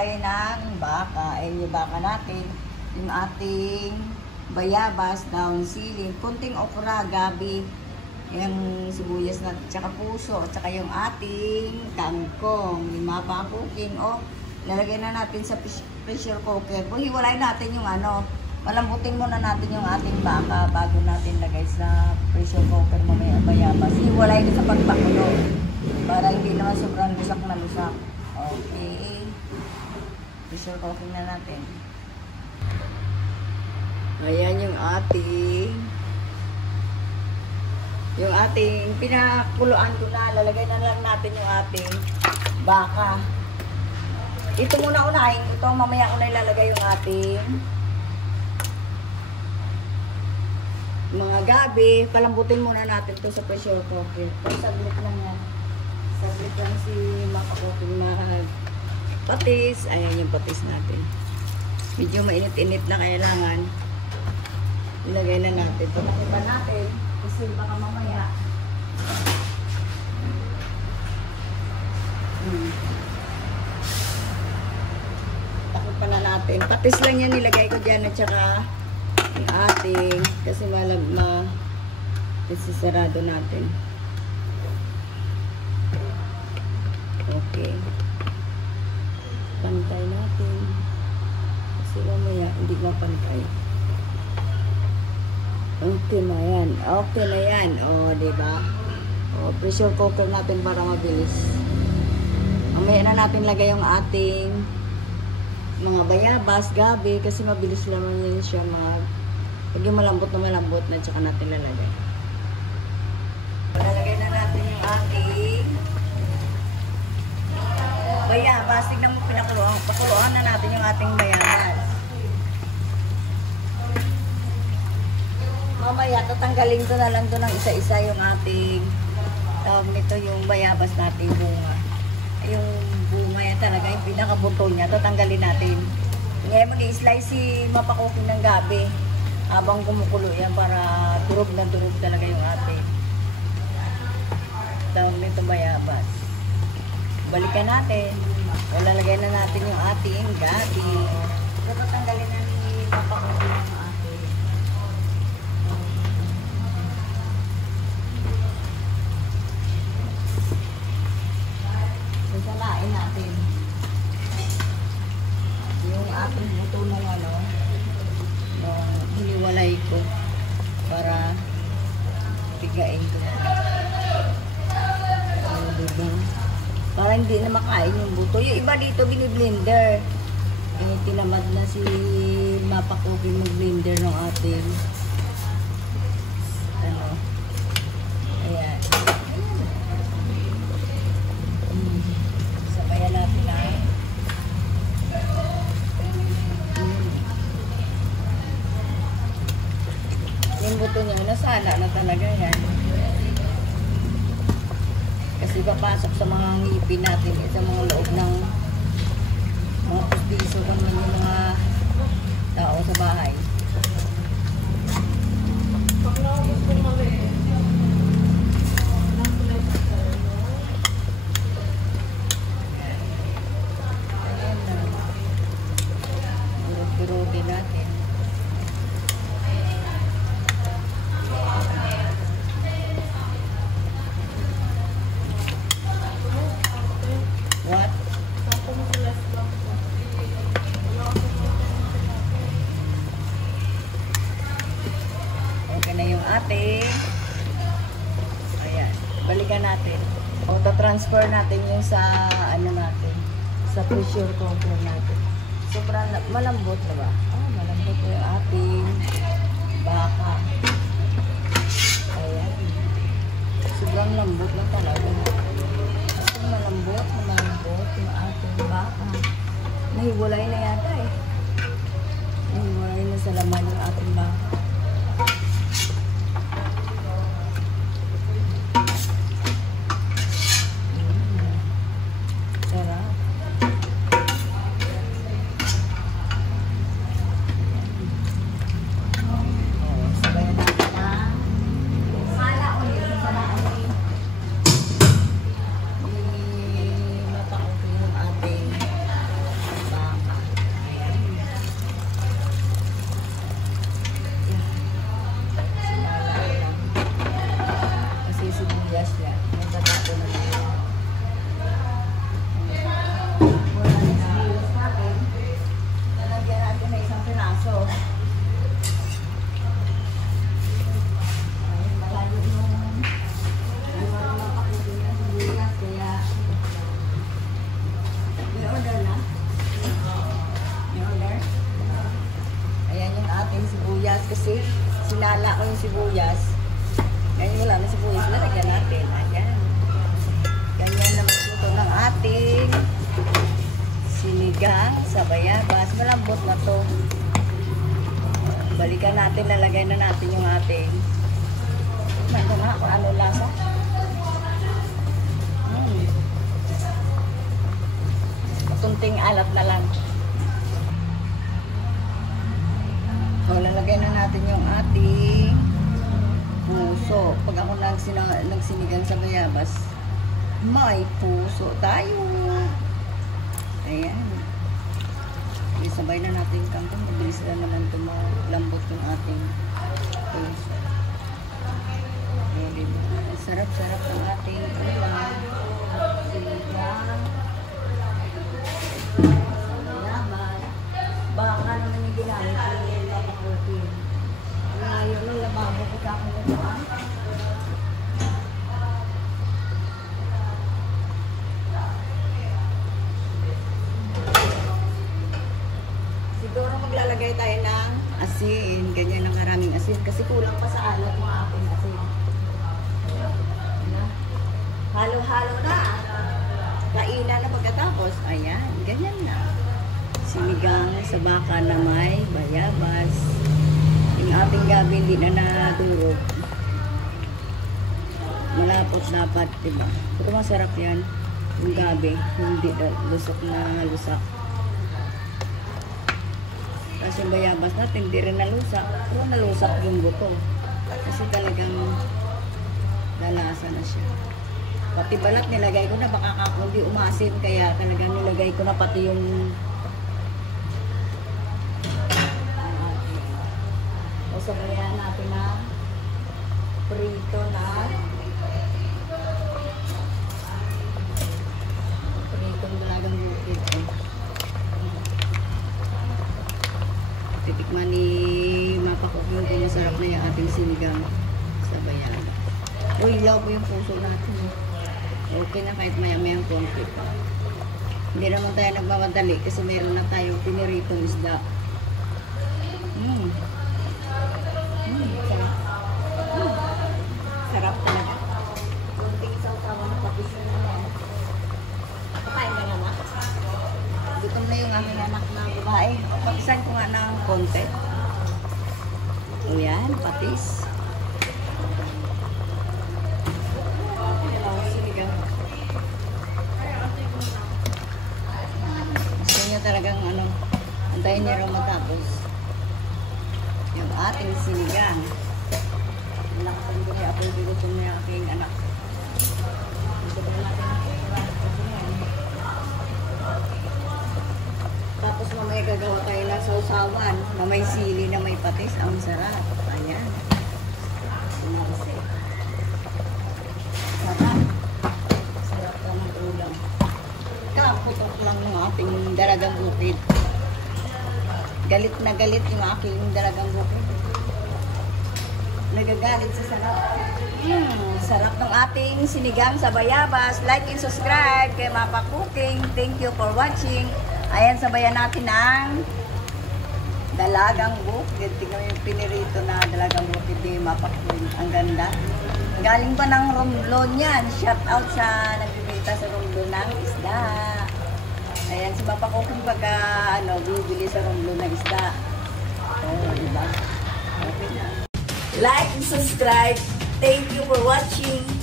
tayo ng baka. Ayun yung baka natin. Yung ating bayabas, down siling, kunting okra, gabi, yung sibuyas natin, tsaka puso, tsaka yung ating kangkong, lima pa cooking. O, lalagay na natin sa pressure cooker. Hiwalay natin yung ano, malambutin muna natin yung ating baka bago natin lagay sa pressure cooker mamaya bayabas. Hiwalay na sa pagpakulo para hindi naman sobrang lusak na lusak. Okay. Pressure cooking na natin. Ayan yung ating pinakuluan ko na. Lalagay na lang natin yung ating baka. Ito muna unahin. Ito mamaya ko na ilalagay yung ating mga gabi. Palambutin muna natin ito sa pressure cooker. Saglit lang yan. Saglit lang si makakuking patis. Ayan yung patis natin. Medyo mainit-init na kailangan. Ilagay na natin. Patakipan natin. Kasi baka mamaya. Takipan na natin. Patis lang yan nilagay ko dyan at saka yung ating kasi isisarado natin. Okay. Pantay natin. Kasi mamaya hindi mapantay. Okay na yan. Okay na yan. O, diba? O, pressure cooker natin para mabilis. Mamaya na natin lagay yung ating mga bayabas, gabi, kasi mabilis naman yan siya lagyan malambot na tsaka natin lalagay. Lalagay na natin yung ating bayabas. Tignan mo pakuluan na natin yung ating bayabas. Mamaya, tatanggalin ko na lang doon ng isa-isa yung ating tawag nito, yung bayabas natin, bunga. Yung bunga yan talaga, yung pinakabuto niya, tatanggalin natin. Ngayon, mag-i-slice si mapakukin ng gabi habang kumukulo yan para durog na durog talaga yung ating tawag nito, bayabas. Balikan natin. Lalagay na natin yung ating gabi. So, tatanggalin na ni mapakukin ng ating salain natin yung ating buto ng hiniwalay ko para pigain ko. Diba? Para hindi na makain yung buto. Yung iba dito biniblender. Tinamad na si mapakukin mag-blender ng ating ayan. Sabayan natin na yung buto niya nasala na talaga yan kasi papasok sa mga ngipin natin sa mga loob ng mga pustiso kung yung mga tao sa bahay. Durugin natin. What? Okay na yung ating. Ayan. Balikan natin. O, transfer natin yung sa natin. Sa pressure cooker natin. Sobrang malambot na ba? Oh, malambot na yung ating baka. Ayan. Sobrang lambot na talaga. Malambot yung ating baka. Nahiwalay na yata eh. Nahiwalay na sa laman yung ating baka. Sarap. sinala ko yung sibuyas. Ngayon wala na sibuyas. Lalagyan natin. Ayan. Ganyan na magluto ng ating sinigang sa bayabas. Malambot na to. Balikan natin. Lalagay na natin yung ating nandun na kung ano lasa. Kunting alat na lang. So, lalagay na natin yung ating puso. Pag ako nagsinigang sa bayabas, may puso tayo. Ayan. Isabay na natin yung kangkong. Mabilis na naman ito malambot yung ating puso. Ayan. Sarap-sarap ang ating ulam. Sinigang. Baka naman yung ginamit yung napakutin. Ngayon, nung lababo ko sa akin ito. Siguro maglalagay tayo ng asin. Ganyan ng karaming asin. Kasi kulang pa sa alat yung ating asin. Halo-halo na. Kainan na pagkatapos. Ayan, ganyan na. Sinigang sa baka na may bayabas. Yung ating gabi hindi na nadurog. Malapot dapat, diba? Pero masarap yan. Yung gabi, hindi lusok na lusak. Kasi yung bayabas natin, hindi rin nalusak. Pero nalusak yung buto. Kasi talagang lalasa na siya. Pati balat nilagay ko na, baka hindi umasin. Kaya talagang nilagay ko na pati yung sabayan natin na prito na pritong dalagang bukid. Titikman ni Mapakukyo kung masarap na yung ating sinigang sabayan. Uy, ilaw ko yung puso natin. Okay na kahit maya-maya ang konti pa. Hindi naman tayo nagmamadali kasi meron na tayo piniritong isda. Sarap talaga. Kunting isang tawa na patis na naman. Pakain ka naman. Gutom na yung aming anak na babae. Patisan ko nga ng konti. O yan, patis. Gusto niya talagang antayin niya rin matapos. Yung ating sinigang. Nakasan ko niya ako yung bigutom niya aking anak. Dito pa natin tapos mamaya gagawa tayo ng sausawan na may sili na may patis. Ang sarap. Ayan. Sinasi. Sarap. Sarap ka ng ulam. Kaputok lang yung ating dalagang bukid. Galit na galit yung aking dalagang bukid. Nagagalit sa sarap. Sarap ng ating sinigang sa bayabas. Like and subscribe kay Mapa Cooking. Thank you for watching. Ayan, sabayan natin ng dalagang bukid. Tingnan mo yung pinirito na dalagang bukid ni Mapa Cooking. Ang ganda. Galing pa ng Romblon yan. Shout out sa nagbibita sa Romblon ng isda. Ayan, si Mapa Cooking pagka bibili sa Romblon ng isda. Oh, diba? Okay na. Like and subscribe. Thank you for watching.